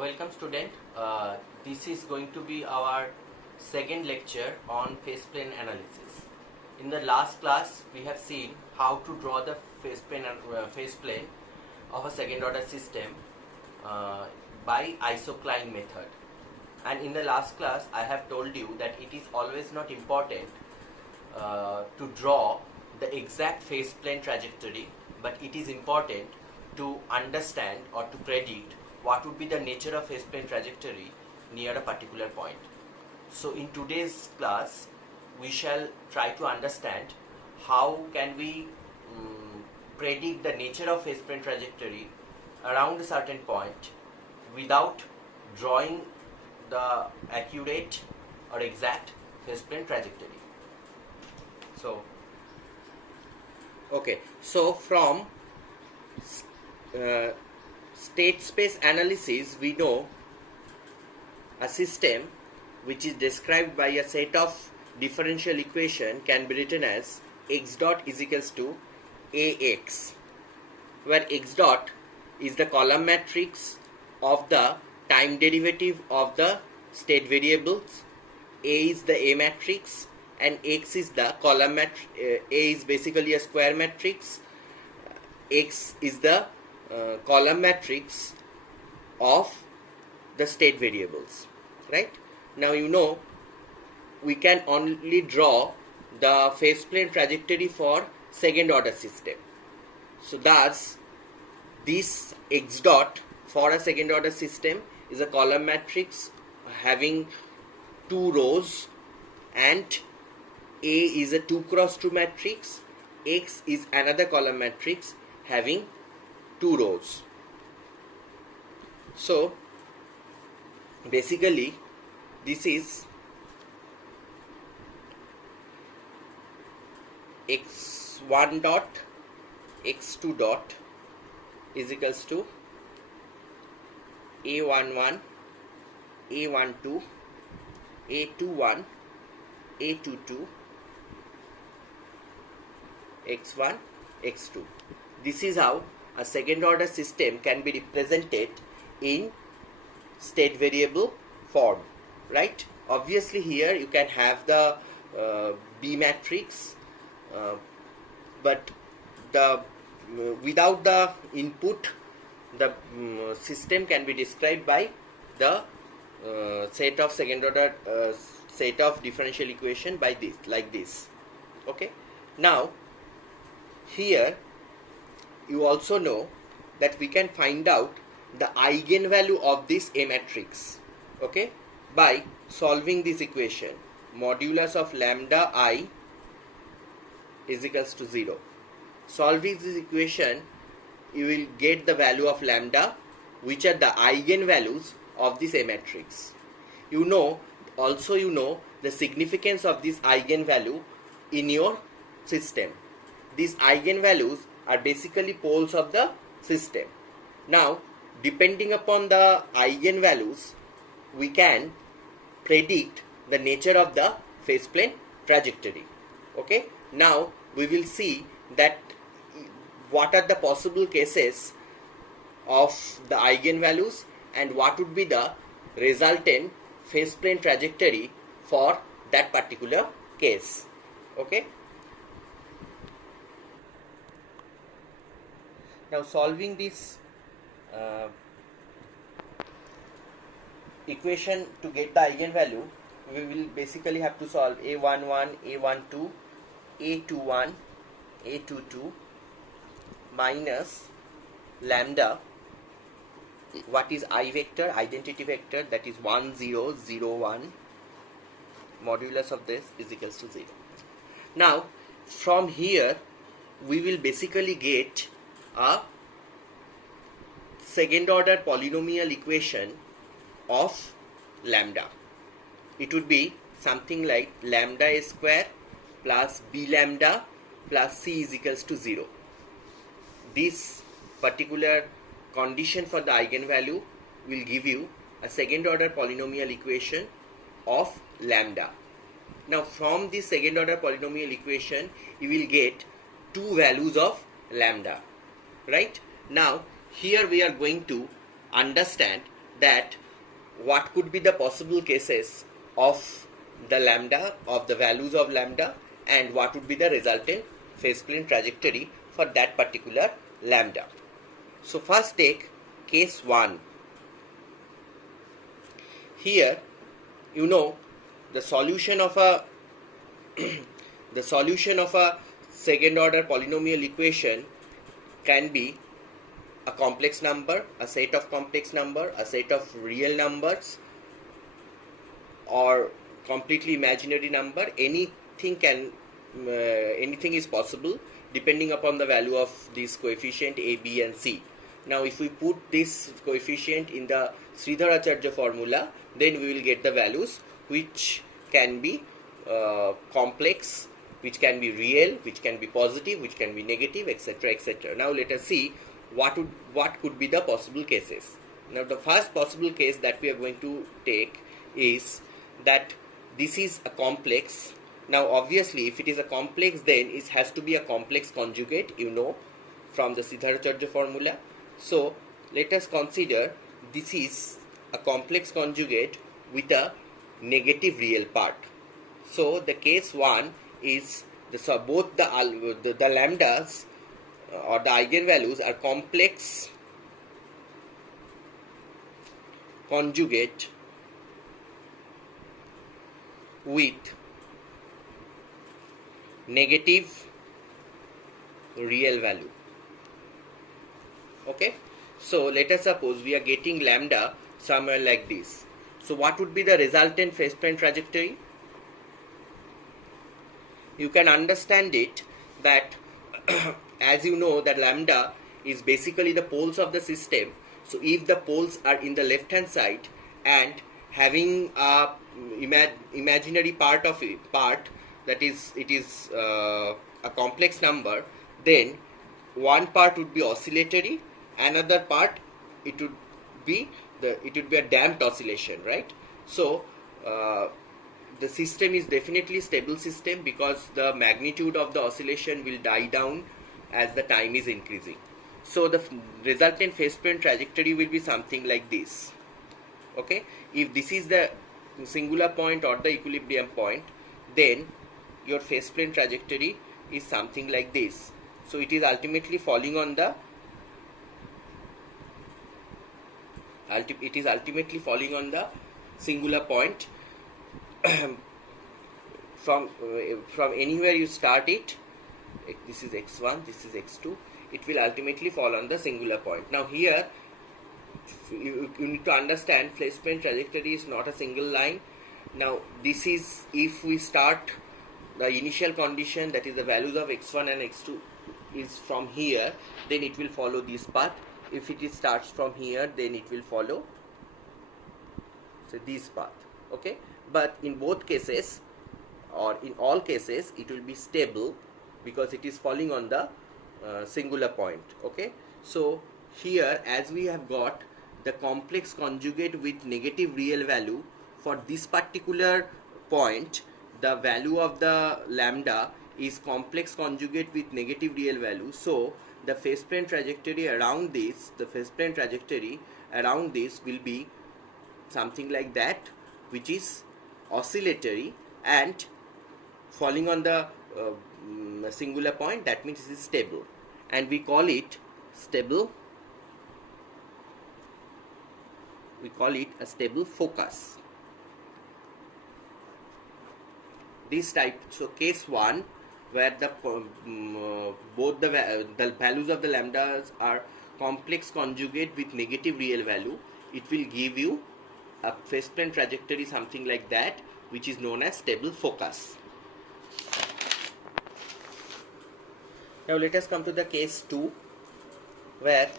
Welcome student. This is going to be our second lecture on phase plane analysis. In the last class we have seen how to draw the phase plane of a second order system by isocline method. And in the last class I have told you that it is always not important to draw the exact phase plane trajectory, but it is important to understand or to predict what would be the nature of phase plane trajectory near a particular point. So in today's class we shall try to understand how can we predict the nature of phase plane trajectory around a certain point without drawing the accurate or exact phase plane trajectory. So from state space analysis, we know a system which is described by a set of differential equation can be written as x dot is equals to ax, where x dot is the column matrix of the time derivative of the state variables, a is the A matrix, and x is the column matrix. A is basically a square matrix, x is the column matrix of the state variables, right? Now you know we can only draw the phase plane trajectory for second order system. So thus this x dot for a second order system is a column matrix having two rows, and A is a 2 cross 2 matrix, x is another column matrix having two rows. So basically this is x1 dot x2 dot is equals to a11 a12 a21 a22 x1 x2. This is how a second order system can be represented in state variable form, right? Obviously here you can have the B matrix, but the without the input the system can be described by the set of second order set of differential equation by this, like this. Okay, now here you also know that we can find out the eigenvalue of this A matrix, okay, by solving this equation. Modulus of lambda I is equals to 0. Solving this equation you will get the value of lambda, which are the eigenvalues of this A matrix. You know the significance of this eigenvalue in your system. These eigenvalues are basically poles of the system. Now depending upon the eigenvalues we can predict the nature of the phase plane trajectory. Okay, now we will see that what are the possible cases of the eigenvalues and what would be the resultant phase plane trajectory for that particular case. Okay, now solving this equation to get the eigenvalue, we will basically have to solve a11 a12 a21 a22 minus lambda, what is I vector, identity vector, that is 1 0 0 1, modulus of this is equals to 0. Now from here we will basically get a second order polynomial equation of lambda. It would be something like lambda a square plus b lambda plus c is equals to 0. This particular condition for the eigenvalue will give you a second order polynomial equation of lambda. Now from this second order polynomial equation you will get two values of lambda, right? Now here we are going to understand that what could be the possible cases of the lambda, of the values of lambda, and what would be the resultant phase plane trajectory for that particular lambda. So first take case 1. Here, you know, the solution of a the solution of a second order polynomial equation can be a complex number, a set of complex number, a set of real numbers, or completely imaginary number. Anything is possible depending upon the value of this coefficient a, b and c. Now if we put this coefficient in the Sridharacharya formula, then we will get the values which can be complex, which can be real, which can be positive, which can be negative, etc., etc. Now let us see what could be the possible cases. Now the first possible case that we are going to take is that this is a complex. Now obviously if it is a complex, then it has to be a complex conjugate, you know, from the Sridharacharya formula. So let us consider this is a complex conjugate with a negative real part. So the case 1 is both the lambdas or the eigenvalues are complex conjugate with negative real value. Okay, so let us suppose we are getting lambda somewhere like this. So what would be the resultant phase plane trajectory? You can understand it that as you know that lambda is basically the poles of the system. So if the poles are in the left hand side and having a imaginary part that is a complex number, then one part would be oscillatory, another part it would be a damped oscillation, right? So the system is definitely stable system because the magnitude of the oscillation will die down as the time is increasing. So the resultant phase plane trajectory will be something like this. Okay, if this is the singular point or the equilibrium point, then your phase plane trajectory is something like this. So it is ultimately falling on the singular point. From anywhere you start it, this is x1, this is x2, it will ultimately fall on the singular point. Now here you need to understand phase plane trajectory is not a single line. Now this is, if we start the initial condition, that is the values of x1 and x2 is from here, then it will follow this path. If it starts from here, then it will follow this path. Okay, but in both cases or in all cases it will be stable because it is falling on the singular point. Okay, so here as we have got the complex conjugate with negative real value, for this particular point the value of the lambda is complex conjugate with negative real value. So the phase plane trajectory around this, will be something like that, which is oscillatory and falling on the singular point. That means it is stable, and we call it stable. We call it a stable focus. This type, so case 1 where the both the values of the lambdas are complex conjugate with negative real value, it will give you a phase plane trajectory something like that, which is known as stable focus. Now let us come to the case 2 where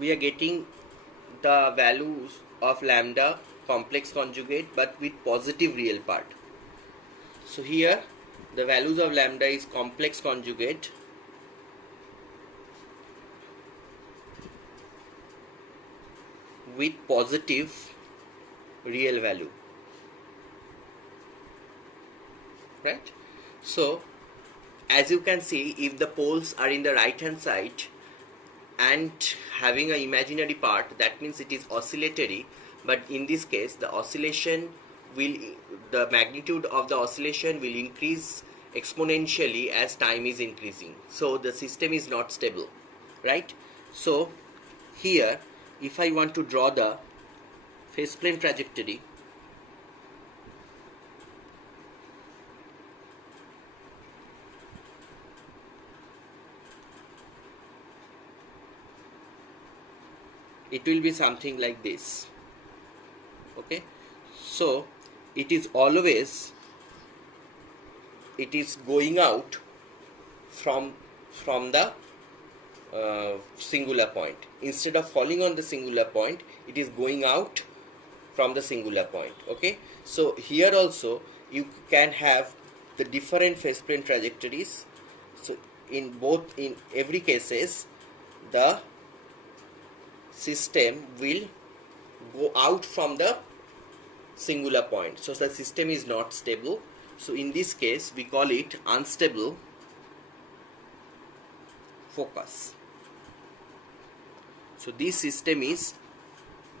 we are getting the values of lambda complex conjugate but with positive real part. So here the values of lambda is complex conjugate with positive real value, right? So as you can see, if the poles are in the right hand side, and having an imaginary part, that means it is oscillatory. But in this case, the oscillation will, the magnitude of the oscillation will increase exponentially as time is increasing, so the system is not stable, right? So here, if I want to draw the phase plane trajectory, it will be something like this. Okay, so it is always, it is going out from the singular point. Instead of falling on the singular point, it is going out from the singular point. Okay, so here also you can have the different phase plane trajectories. So in every cases, the system will go out from the singular point, so the system is not stable. So in this case, we call it unstable focus. So this system is,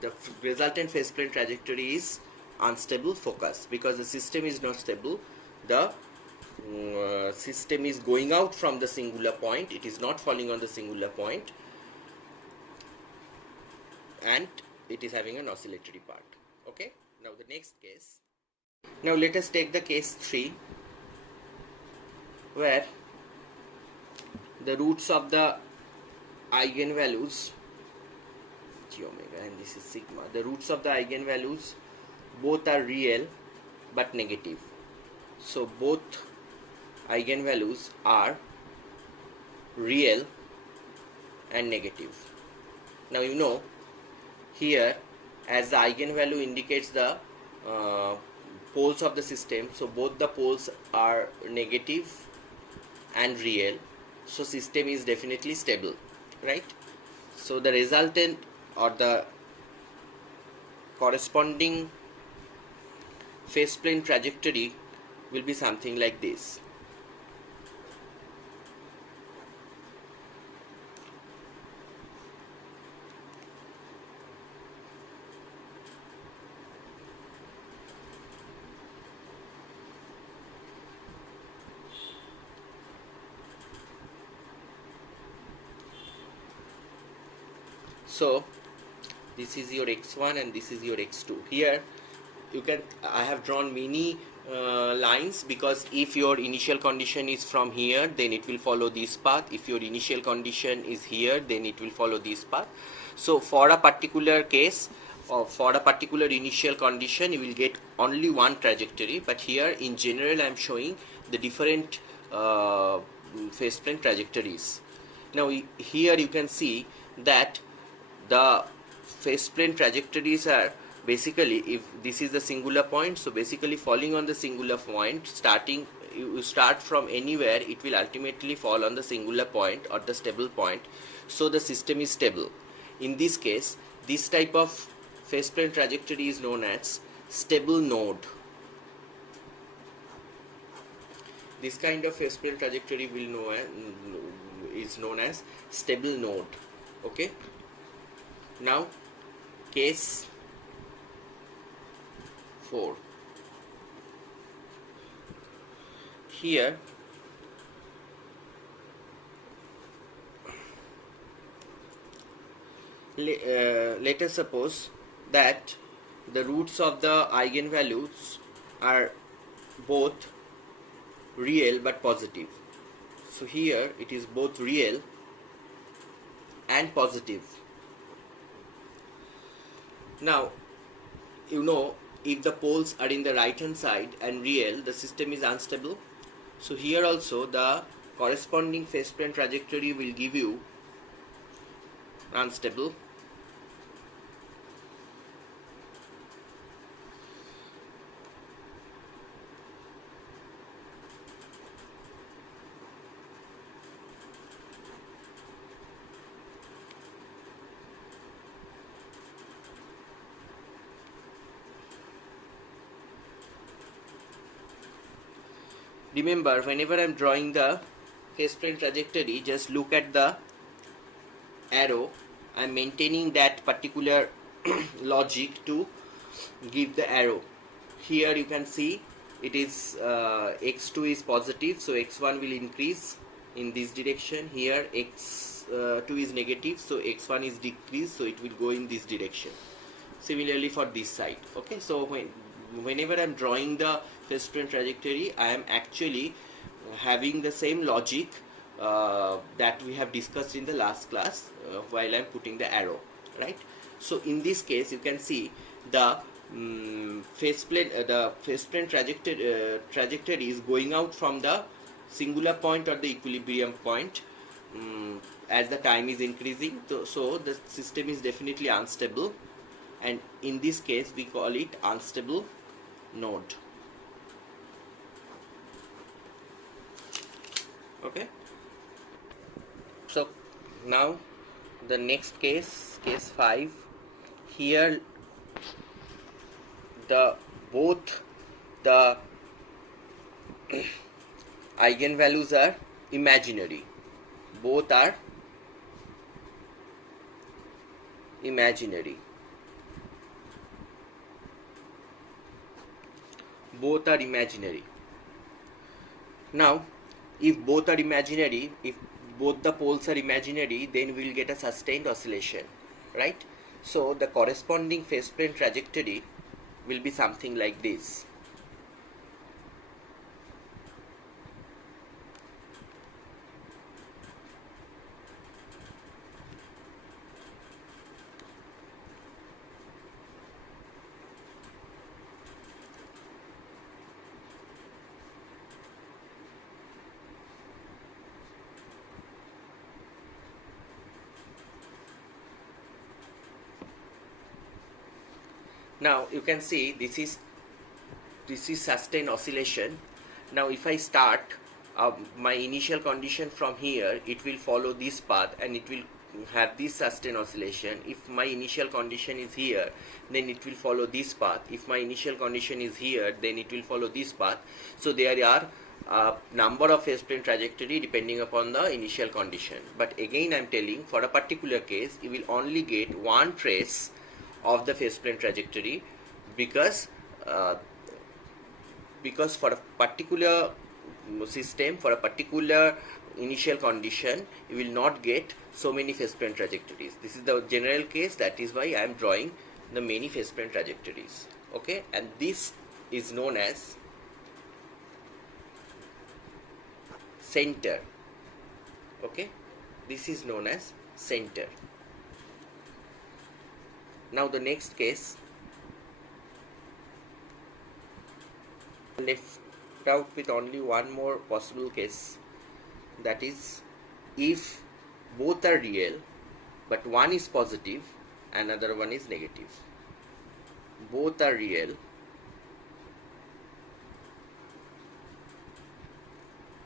the resultant phase plane trajectory is unstable focus, because the system is not stable. The system is going out from the singular point, it is not falling on the singular point, and it is having an oscillatory part. Okay, now the next case. Now let us take the case 3, where the roots of the eigenvalues g omega and this is sigma, the roots of the eigenvalues both are real but negative. So both eigenvalues are real and negative. Now you know, here as the eigenvalue indicates the poles of the system, so both the poles are negative and real, so system is definitely stable, right? So the resultant or the corresponding phase plane trajectory will be something like this. So this is your x1 and this is your x2. Here you can, I have drawn many lines, because if your initial condition is from here, then it will follow this path. If your initial condition is here, then it will follow this path. So for a particular case, or for a particular initial condition, you will get only one trajectory, but here in general I am showing the different phase plane trajectories. Now here you can see that the phase plane trajectories are basically, if this is the singular point, so basically falling on the singular point, starting, you start from anywhere, it will ultimately fall on the singular point or the stable point, so the system is stable. In this case, this type of phase plane trajectory is known as stable node. This kind of phase plane trajectory is known as stable node. Okay, now case 4. Here let us suppose that the roots of the eigenvalues are both real but positive. So here it is both real and positive. Now you know, if the poles are in the right hand side and real, the system is unstable. So here also the corresponding phase plane trajectory will give you unstable. Remember, whenever I am drawing the phase plane trajectory, just look at the arrow, I am maintaining that particular logic to give the arrow. Here you can see it is x2 is positive, so x1 will increase in this direction. Here x2 is negative, so x1 is decreased, so it will go in this direction. Similarly for this side. Okay, so whenever I am drawing the phase sprint trajectory, I am actually having the same logic that we have discussed in the last class while I am putting the arrow, right? So in this case you can see the phase sprint trajectory is going out from the singular point or the equilibrium point as the time is increasing. So the system is definitely unstable, and in this case we call it unstable node. Okay, so now the next case 5. Here both the eigenvalues are imaginary. Both are imaginary. Both are imaginary. Now, if both are imaginary, if both the poles are imaginary, then we will get a sustained oscillation, right? So the corresponding phase sprint trajectory will be something like this. Now you can see this is sustained oscillation. Now if I start my initial condition from here, it will follow this path and it will have this sustained oscillation. If my initial condition is here, then it will follow this path. If my initial condition is here, then it will follow this path. So there are number of phase sprint trajectory depending upon the initial condition. But again I am telling, for a particular case you will only get one trace of the phase sprint trajectory, because for a particular system, for a particular initial condition, you will not get so many phase sprint trajectories. This is the general case, that is why I am drawing the many phase sprint trajectories. Okay, and this is known as center. Okay, this is known as center. Now the next case, left out with only one more possible case, that is if both are real but one is positive, another one is negative. Both are real,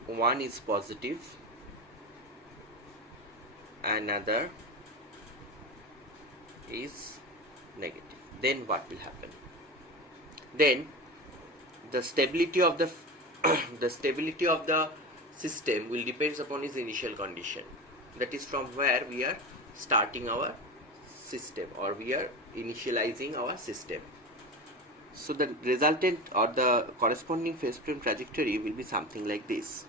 one is positive, another is negative. Then what will happen? Then the stability of the system will depends upon its initial condition. That is from where we are starting our system, or we are initializing our system. So the resultant or the corresponding phase sprint trajectory will be something like this.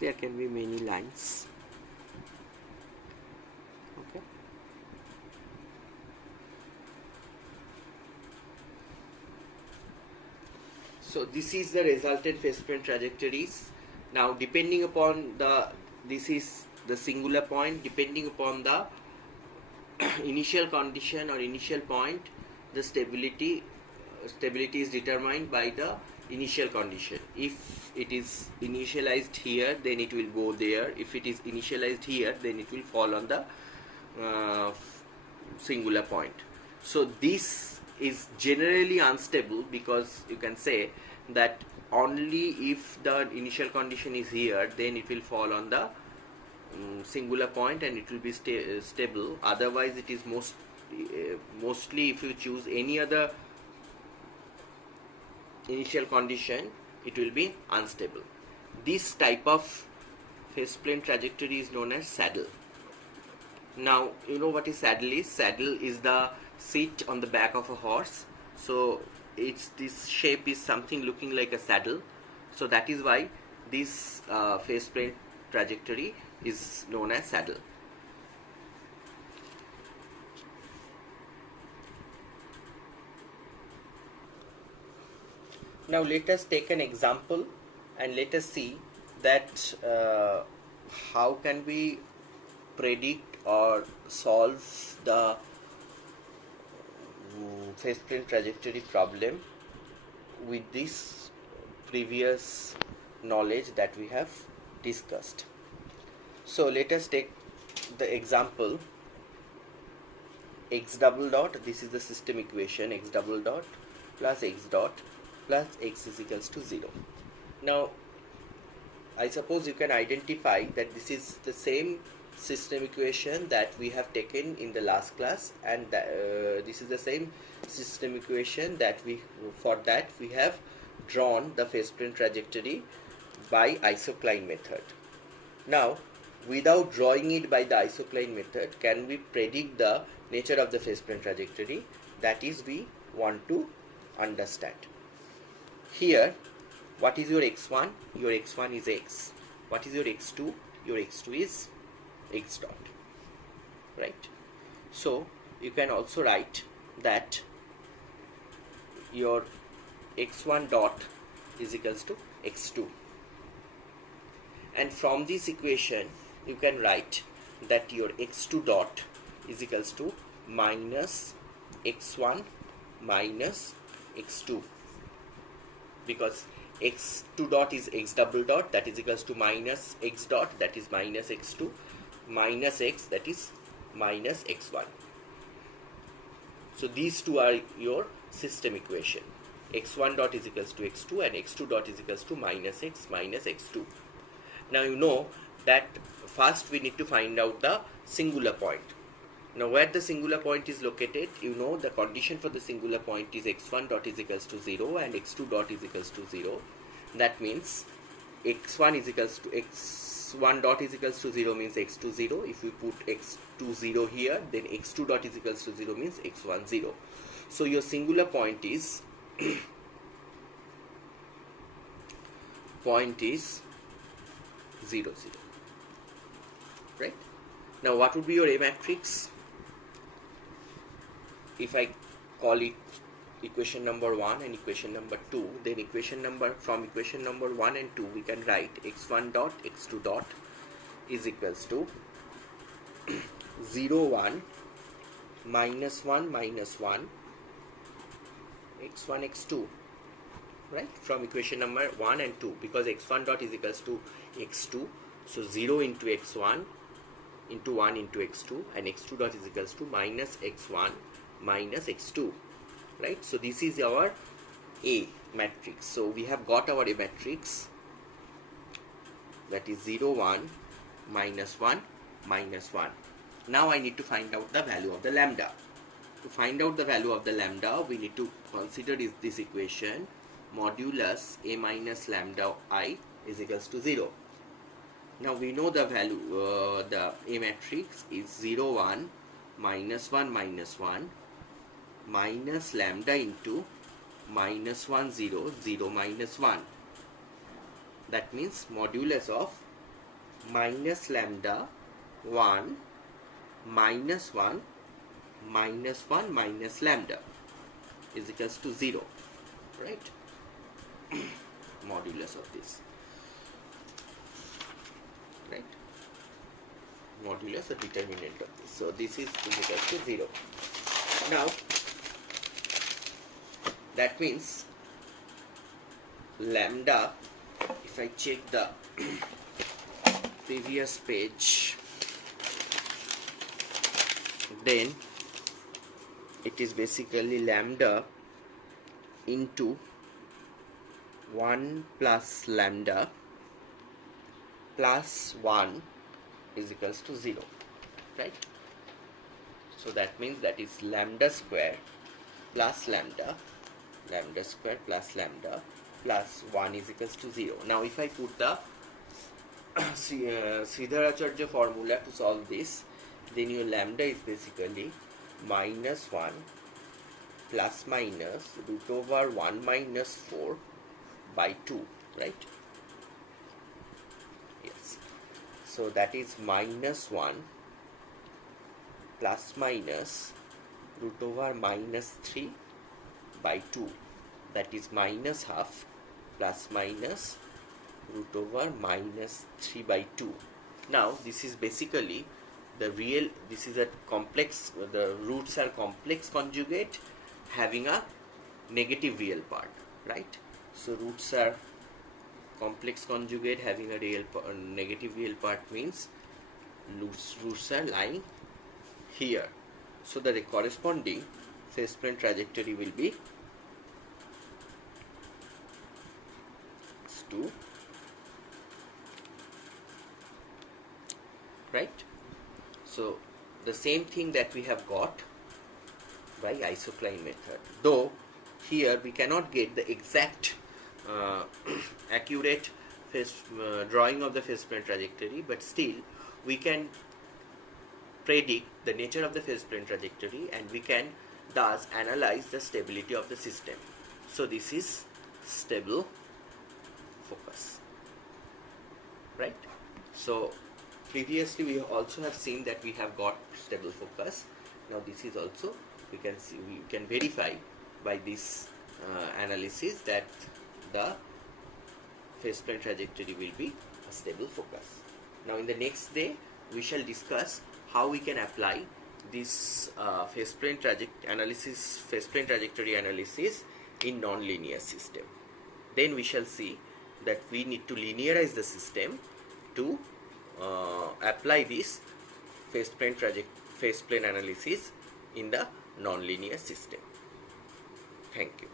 There can be many lines. Okay. So this is the resultant phase sprint trajectories Now depending upon this is the singular point, depending upon the initial condition or initial point, the stability is determined by the initial condition. If it is initialized here, then it will go there. If it is initialized here, then it will fall on the singular point. So this is generally unstable, because you can say that only if the initial condition is here, then it will fall on the singular point and it will be stable. Otherwise it is mostly if you choose any other initial condition, it will be unstable. This type of phase plane trajectory is known as saddle. Now you know what is saddle is. Saddle is the seat on the back of a horse. So this shape is something looking like a saddle. So that is why this phase plane trajectory is known as saddle. Now let us take an example and let us see that how can we predict or solve the phase plane trajectory problem with this previous knowledge that we have discussed. So let us take the example x double dot. This is the system equation, x double dot plus x dot plus x is equals to 0. Now I suppose you can identify that this is the same system equation that we have taken in the last class, and this is the same system equation that we have drawn the phase plane trajectory by isocline method. Now without drawing it by the isocline method, can we predict the nature of the phase plane trajectory? That is, we want to understand. Here, what is your x1? Your x1 is x. What is your x2? Your x2 is x dot, right? So you can also write that your x1 dot is equals to x2, and from this equation you can write that your x2 dot is equals to minus x1 minus x2, because x2 dot is x double dot, that is equals to minus x dot, that is minus x2, minus x, that is minus x1. So these two are your system equation. x1 dot is equals to x2 and x2 dot is equals to minus x minus x2. Now you know that first we need to find out the singular point. Now where the singular point is located, you know the condition for the singular point is x1 dot is equals to 0 and x2 dot is equals to 0. That means x1 is equals to x1 dot is equals to 0 means x2 0. If we put x2 0 here, then x2 dot is equals to 0 means x1 0. So your singular point is 0 0, right? Now what would be your A matrix? If I call it equation number 1 and equation number 2, then from equation number 1 and 2 we can write x1 dot x2 dot is equals to 0 1 minus 1 minus 1 x1 x2, right? From equation number 1 and 2, because x1 dot is equals to x2, so 0 into x1 into 1 into x2, and x2 dot is equals to minus x1 minus x2, right? So this is our A matrix. So we have got our A matrix, that is 0 1 minus 1 minus 1. Now I need to find out the value of the lambda. To find out the value of the lambda, we need to consider this equation, modulus A minus lambda I is equals to 0. Now we know the value, the A matrix is 0 1 minus 1 minus 1 minus lambda into minus 1 0 0 minus 1. That means modulus of minus lambda 1 minus 1 minus 1 minus lambda is equals to 0, right? Modulus of this. right? Modulus or determinant of this. So this is equal to 0. Now that means lambda, if I check the previous page, then it is basically lambda into 1 plus lambda plus 1 is equals to 0, right? So that means that is lambda square plus lambda, lambda square plus lambda plus 1 is equals to 0. Now if I put the Sridharacharya formula to solve this, then your lambda is basically minus 1 plus minus root over 1 minus 4 by 2, right? Yes. So that is minus 1 plus minus root over minus 3 by 2, that is minus half plus minus root over minus 3 by 2. Now this is basically the real, this is a complex, the roots are complex conjugate having a negative real part, right? So roots are complex conjugate having a real negative real part means roots are lying here. So the corresponding phase plane trajectory will be 2, right? So the same thing that we have got by isocline method, though here we cannot get the exact accurate drawing of the phase plane trajectory, but still we can predict the nature of the phase plane trajectory and we can thus analyze the stability of the system. So this is stable focus, right? So previously we also have seen that we have got stable focus. Now this is also, we can see, we can verify by this analysis that the phase plane trajectory will be a stable focus. Now in the next day we shall discuss how we can apply this phase plane trajectory analysis in non-linear system. Then we shall see that we need to linearize the system to apply this phase plane analysis in the non-linear system. Thank you.